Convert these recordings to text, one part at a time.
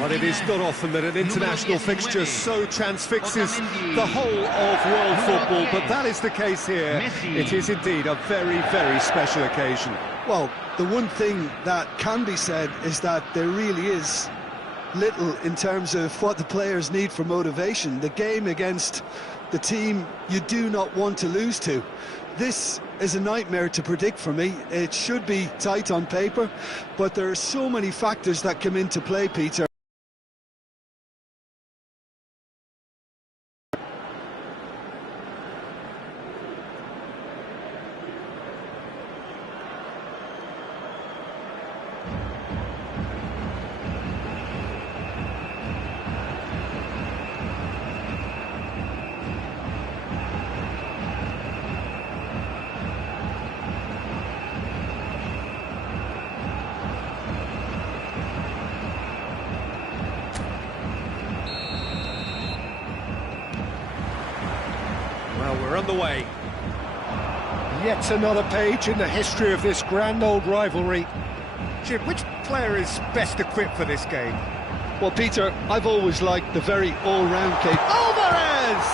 Well, it is not often that an international fixture so transfixes the whole of world football, but that is the case here. It is indeed a very, very special occasion. Well, the one thing that can be said is that there really is little in terms of what the players need for motivation. The game against the team you do not want to lose to. This is a nightmare to predict for me. It should be tight on paper, but there are so many factors that come into play, Peter. Well, we're underway. Yet another page in the history of this grand old rivalry. Jim, which player is best equipped for this game? Well, Peter, I've always liked the very all-round case. Alvarez!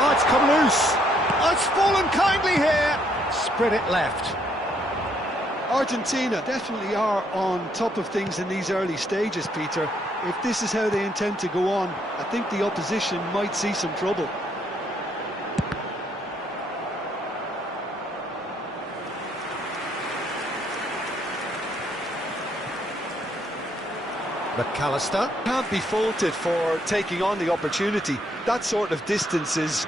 Oh, it's come loose. Oh, it's fallen kindly here. Spread it left. Argentina definitely are on top of things in these early stages, Peter. If this is how they intend to go on, I think the opposition might see some trouble. McAllister Can't be faulted for taking on the opportunity. That sort of distance is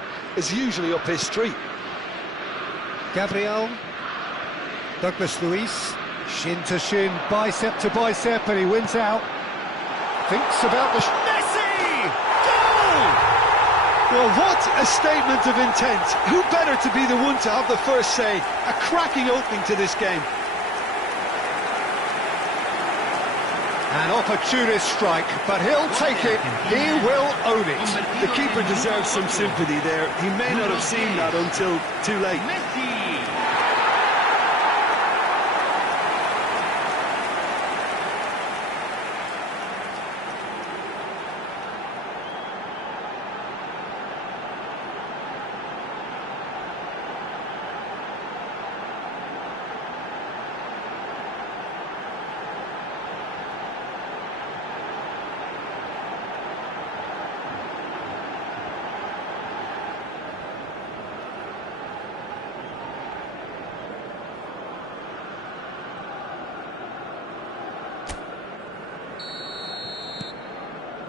usually up his street. Gabriel, Douglas Luiz, shin to shin, bicep to bicep, and he wins out. Thinks about the Messi! Goal! Well, what a statement of intent. Who better to be the one to have the first say? A cracking opening to this game. An opportunist strike, but he'll take it. He will own it. The keeper deserves some sympathy there. He may not have seen that until too late.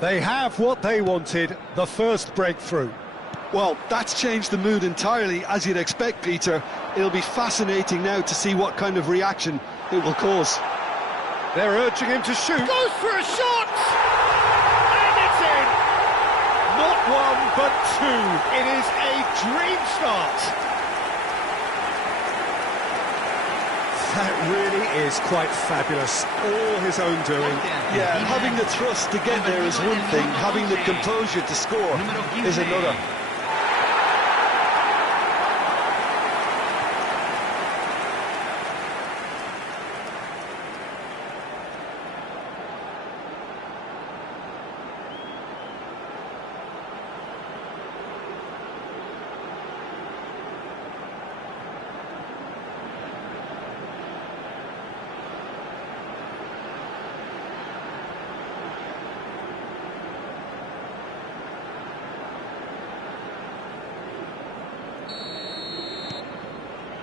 They have what they wanted, the first breakthrough. Well, that's changed the mood entirely, as you'd expect, Peter. It'll be fascinating now to see what kind of reaction it will cause. They're urging him to shoot. Goes for a shot! And it's in! Not one, but two. It is a dream start. That really is quite fabulous. All his own doing. Yeah, having the thrust to get there is one thing, having the composure to score is another.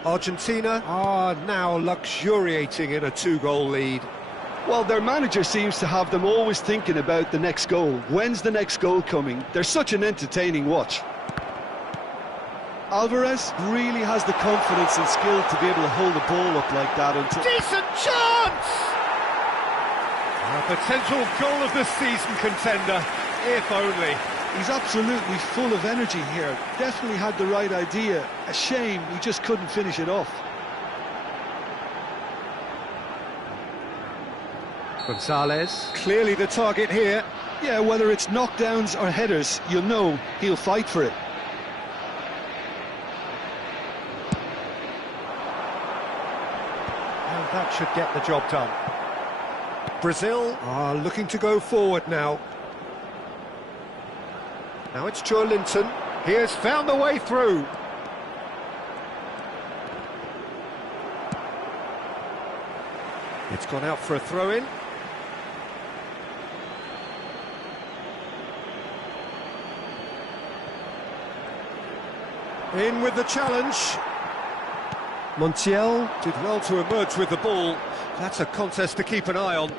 Argentina are now luxuriating in a two-goal lead. Well, their manager seems to have them always thinking about the next goal. When's the next goal coming? They're such an entertaining watch. Alvarez really has the confidence and skill to be able to hold the ball up like that until... Decent chance! A potential goal of the season contender, if only. He's absolutely full of energy here. Definitely had the right idea. A shame he just couldn't finish it off. Gonzalez, clearly the target here. Yeah, whether it's knockdowns or headers, you'll know he'll fight for it. And that should get the job done. Brazil are looking to go forward now. Now it's Joe Linton. He has found the way through. It's gone out for a throw-in. In with the challenge. Montiel did well to emerge with the ball. That's a contest to keep an eye on.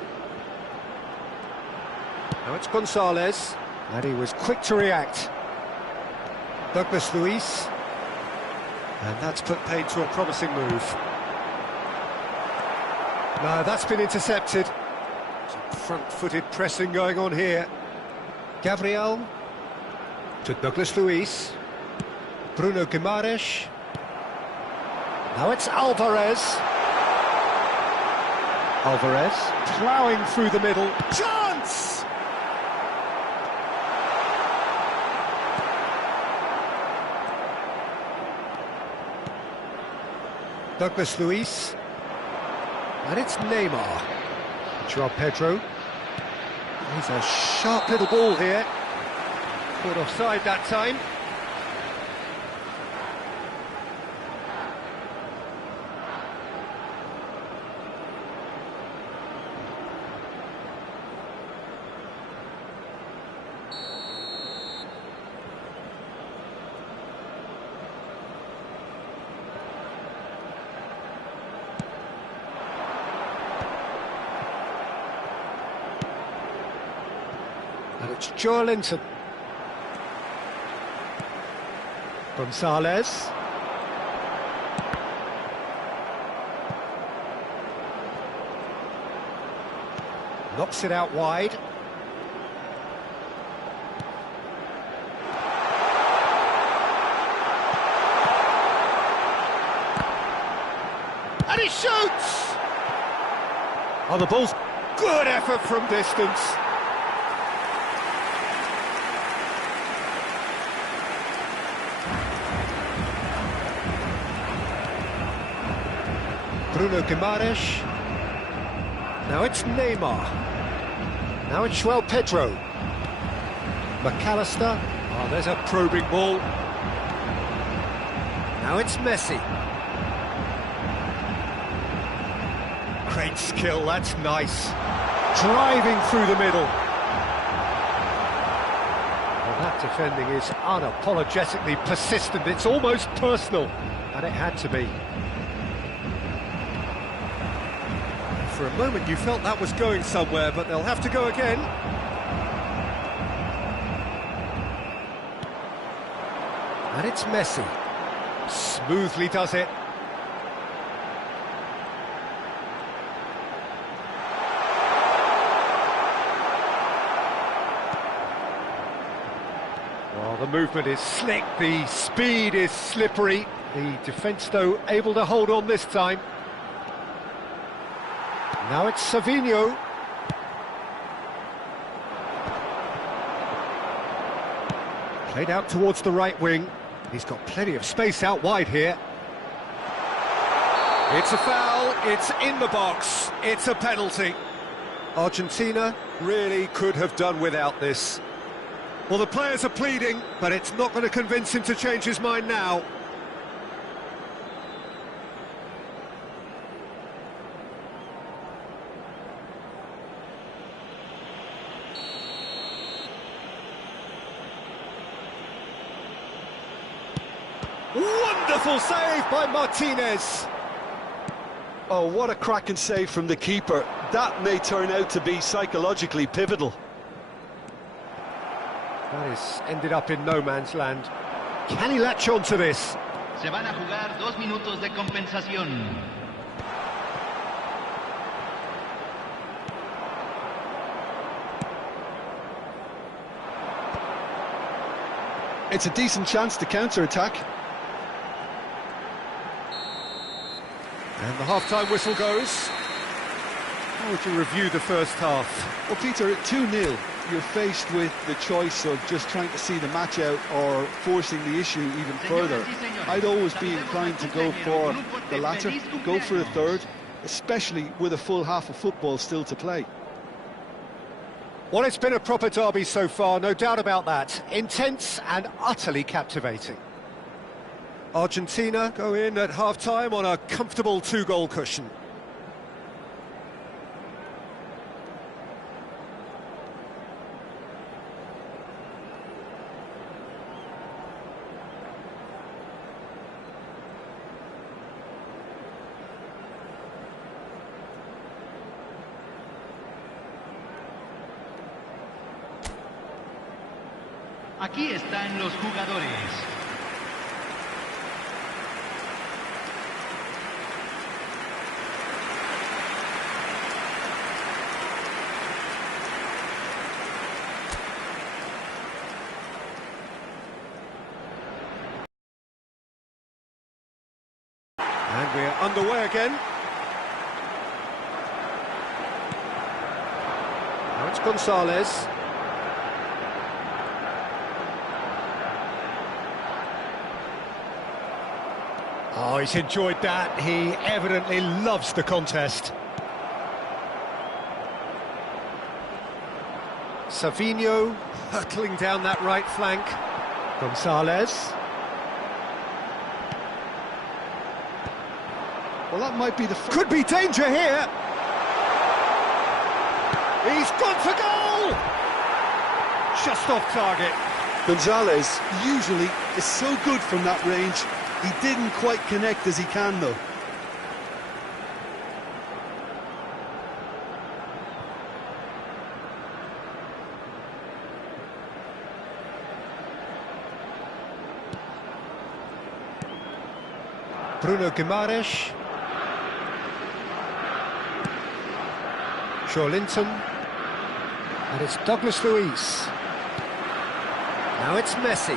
Now it's Gonzalez, and he was quick to react. Douglas Luiz, and that's put paid to a promising move. No, that's been intercepted. Some front-footed pressing going on here. Gabriel to Douglas Luiz. Bruno Guimaraes. Now it's Alvarez. Alvarez ploughing through the middle. Chance! Douglas Luiz. And it's Neymar. Joao Pedro. He's a sharp little ball here. Caught offside that time. And it's Joe Linton. Gonzalez. Knocks it out wide. And he shoots! Oh, the ball's good effort from distance. Bruno Guimaraes. Now it's Neymar. Now it's Joao Pedro. McAllister. Oh, there's a probing ball. Now it's Messi. Great skill, that's nice. Driving through the middle. Well, that defending is unapologetically persistent. It's almost personal, and it had to be. For a moment you felt that was going somewhere, but they'll have to go again. And it's Messi. Smoothly does it. Well, the movement is slick, the speed is slippery. The defence, though, able to hold on this time. Now it's Savinho. Played out towards the right wing. He's got plenty of space out wide here. It's a foul, it's in the box, it's a penalty. Argentina really could have done without this. Well, the players are pleading, but it's not going to convince him to change his mind now. Wonderful save by Martinez. Oh, what a cracking save from the keeper. That may turn out to be psychologically pivotal. That has ended up in no man's land. Can he latch on to this? Se van a jugar 2 minutos de compensación. It's a decent chance to counter-attack. And the half-time whistle goes. How would you review the first half? Well, Peter, at 2-0, you're faced with the choice of just trying to see the match out or forcing the issue even further. I'd always be inclined to go for the latter, go for a third, especially with a full half of football still to play. Well, it's been a proper derby so far, no doubt about that. Intense and utterly captivating. Argentina go in at half-time on a comfortable 2-goal cushion. Aquí están los jugadores. And we're underway again. Now it's Gonzalez. Oh, he's enjoyed that. He evidently loves the contest. Savinho hurtling down that right flank. Gonzalez. Well, that might be the... Could be danger here. He's gone for goal! Just off target. Gonzalez usually is so good from that range. He didn't quite connect as he can, though. Bruno Guimaraes. Linton. And it's Douglas Luiz. Now it's Messi.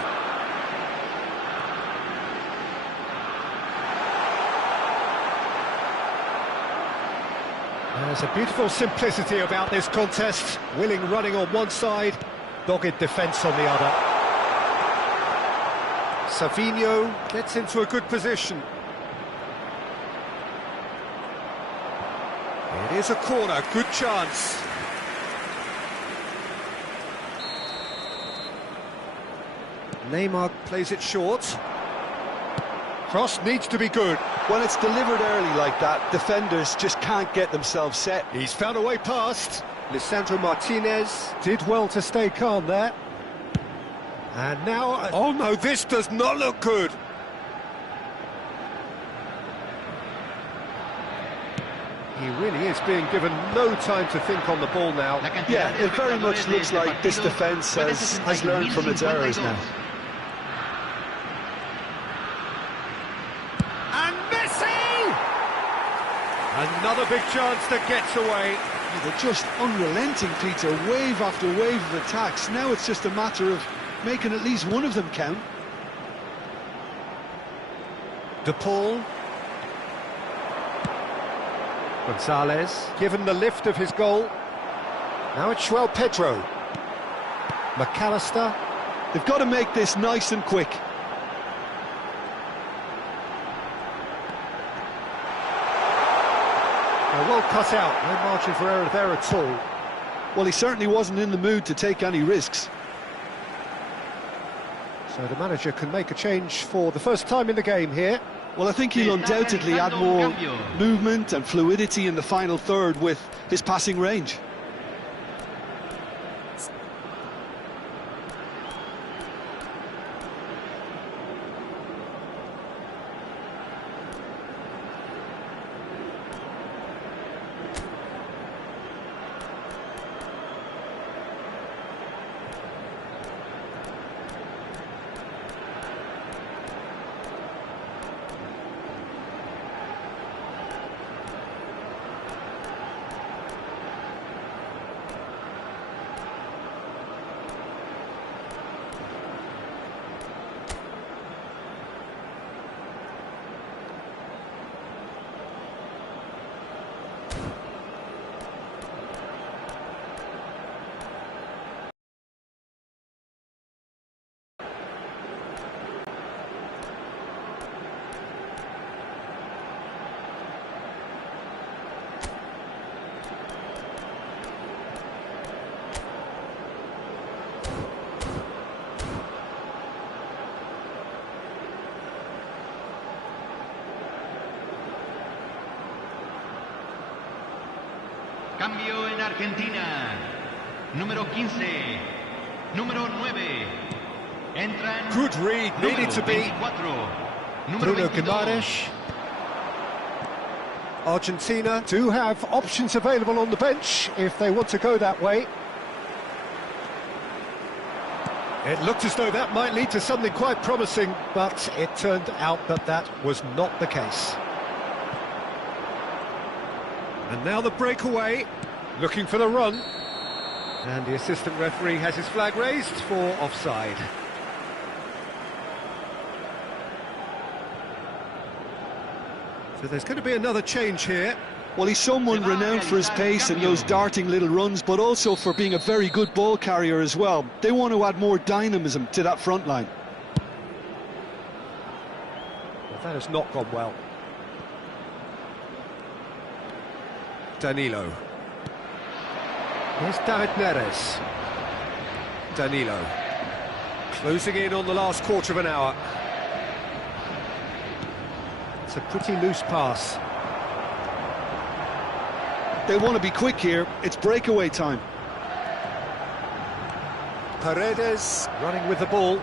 There's a beautiful simplicity about this contest. Willing running on one side, dogged defence on the other. Savinho gets into a good position. It is a corner, good chance. Neymar plays it short. Cross needs to be good. When it's delivered early like that, defenders just can't get themselves set. He's found a way past. Lisandro Martinez did well to stay calm there. And now... Oh no, this does not look good. He really is being given no time to think on the ball now. Yeah, it very much looks like this defence has learned from its errors now. And Messi! Another big chance that gets away. They're just unrelenting, Peter. Wave after wave of attacks. Now it's just a matter of making at least one of them count. De Paul. Gonzalez, given the lift of his goal. Now it's João Pedro. McAllister. They've got to make this nice and quick. Well cut out, no margin for error there at all. Well, he certainly wasn't in the mood to take any risks. So the manager can make a change for the first time in the game here. Well, I think he'll undoubtedly add more movement and fluidity in the final third with his passing range. Cambio en Argentina. Número 15. Número 9. Entran. Good read, needed to be. 24. Número Bruno 22. Guimaraes. Argentina do have options available on the bench if they want to go that way. It looked as though that might lead to something quite promising, but it turned out that that was not the case. And now the breakaway, looking for the run. And the assistant referee has his flag raised for offside. So there's going to be another change here. Well, he's someone renowned for his pace and those darting little runs, but also for being a very good ball carrier as well. They want to add more dynamism to that front line. Well, that has not gone well. Danilo. Here's David Neres. Danilo. Closing in on the last quarter of an hour. It's a pretty loose pass. They want to be quick here. It's breakaway time. Paredes running with the ball.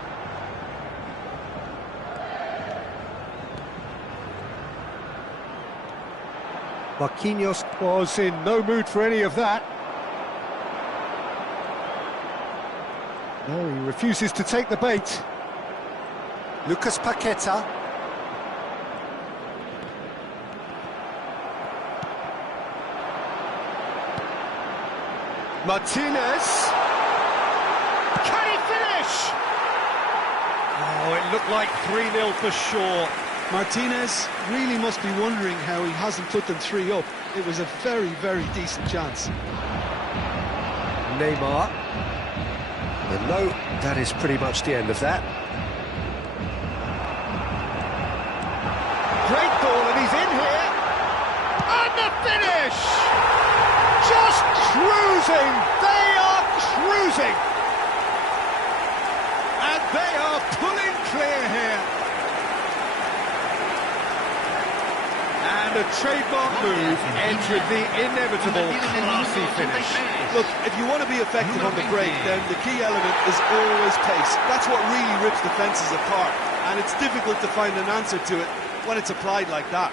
Marquinhos was in no mood for any of that. No, he refuses to take the bait. Lucas Paqueta. Martinez. Can he finish? Oh, it looked like 3-0 for sure. Martinez really must be wondering how he hasn't put them 3 up. It was a very, very decent chance. Neymar. And no, that is pretty much the end of that. Great ball, and he's in here. And the finish! Just cruising! They are cruising! And they are pulling clear here. And a trademark move ends with the inevitable classy finish. Look, if you want to be effective on the break, then the key element is always pace. That's what really rips defences apart, and it's difficult to find an answer to it when it's applied like that.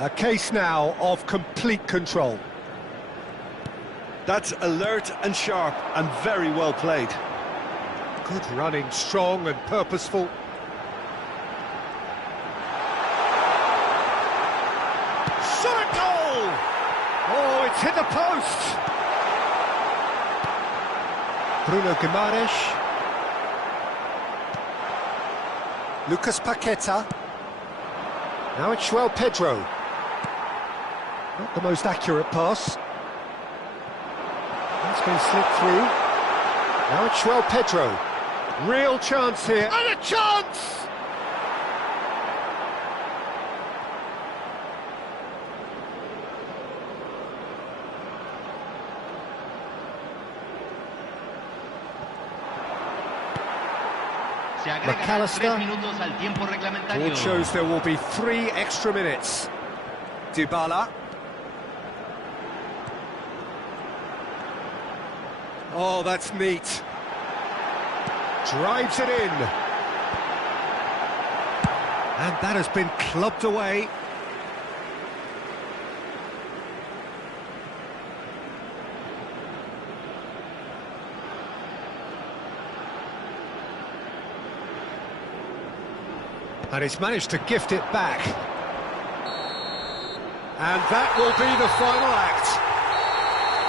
A case now of complete control. That's alert and sharp and very well played. Good running, strong and purposeful. Shot goal! Oh, it's hit the post! Bruno Guimaraes. Lucas Paqueta. Now it's João Pedro. Not the most accurate pass. That's been slipped through. Now it's João Pedro. Real chance here. And a chance! Se agregan 3 minutos al tiempo reglamentario. Board shows there will be 3 extra minutes. Dybala. Oh, that's neat. Drives it in. And that has been clubbed away. And he's managed to gift it back. And that will be the final act.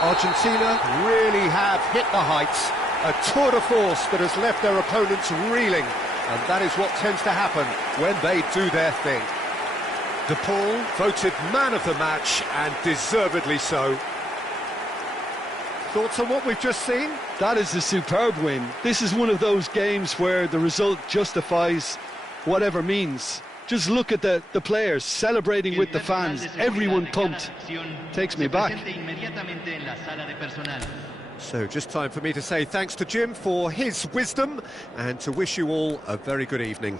Argentina really have hit the heights. A tour de force that has left their opponents reeling. And that is what tends to happen when they do their thing. De Paul voted man of the match, and deservedly so. Thoughts on what we've just seen? That is a superb win. This is one of those games where the result justifies whatever means Just look at the players celebrating with the fans, everyone pumped. Takes me back. So just time for me to say thanks to Jim for his wisdom and to wish you all a very good evening.